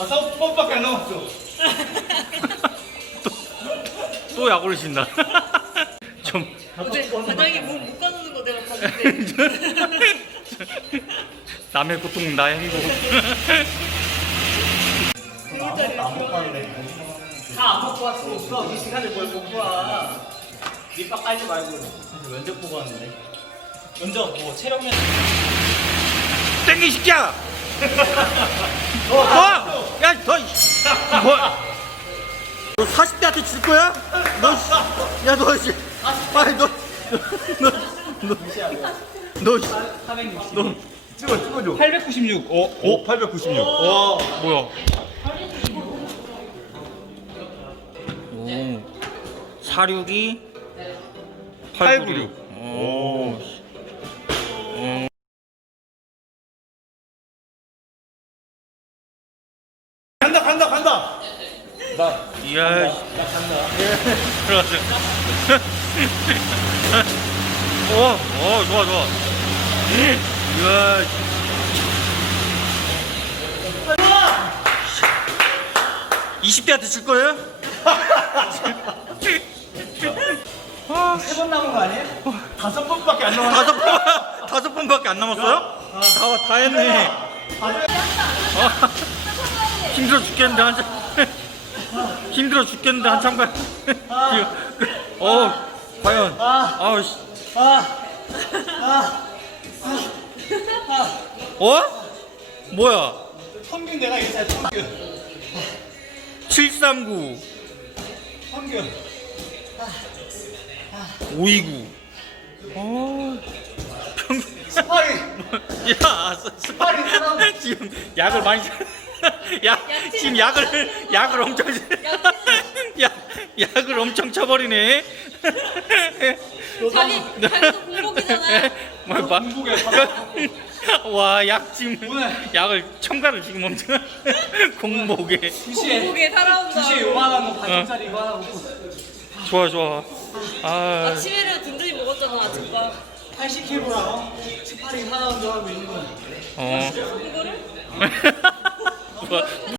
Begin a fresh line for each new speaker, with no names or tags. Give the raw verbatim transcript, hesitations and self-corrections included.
다섯 번밖에 안 남았어.
또, 또 약 올리신다. 좀
어제 과장이 몸 못 가누는 거 내가 봤는데.
남의 고통 나의 행복.
다 안 먹고 왔어. 수업 이 시간에 뭘 먹고 와. 밑밥 깔지 말고.
사실 면접 보고 왔는데.
먼저 뭐 체력면
땡기 시키야. 어, 야, 너, 뭐, 너 사십 대한테 줄 거야? 너, 씨, 야, 너, 씨, 아니, 너, 너, 너, 너, 씨, 너,
찍어 찍어줘.
팔백구십육. 어,
오 팔백구십육.
와, 뭐야? 오, 사육이 팔구육. 오.
간다 간다 간다.
이야, 나 간다. 들어가세요. 오, 오, 좋아, 좋아. 이야. 이십 대한테 줄 거예요?
세 번 남은 거 아니에요? 다섯 번밖에 안 남았어.
다섯 번, 다섯 번밖에 안 남았어요? 다, 다 했네. 아, 힘들어 죽겠는데, 한참. 힘들어 죽겠는데, 한참 가. 어, 과연. 아우, 씨. 어? 뭐야?
평균 내가 이겼어. 평균.
칠삼구,
평균.
오이구. 어, 평균.
스파링.
야, 스- 스파링 지금 약을 많이 쳐- 약 지금 약을 약을 엄청 약 약을 엄청 쳐버리네.
자기 자기도 공복이잖아.
뭘 봐? 와, 약 지금 약을 첨가를 지금 엄청 공복에.
공복에 살아온다.
혹시 요만한 거 반쪽짜리 이거 하나 먹고
좋아, 좋아. 아,
아침에는 든든히 먹었잖아 아침밥.
팔십 킬로그램 스파링 하나 얹어 하고 있는 거.
어.
그거를?
좋아.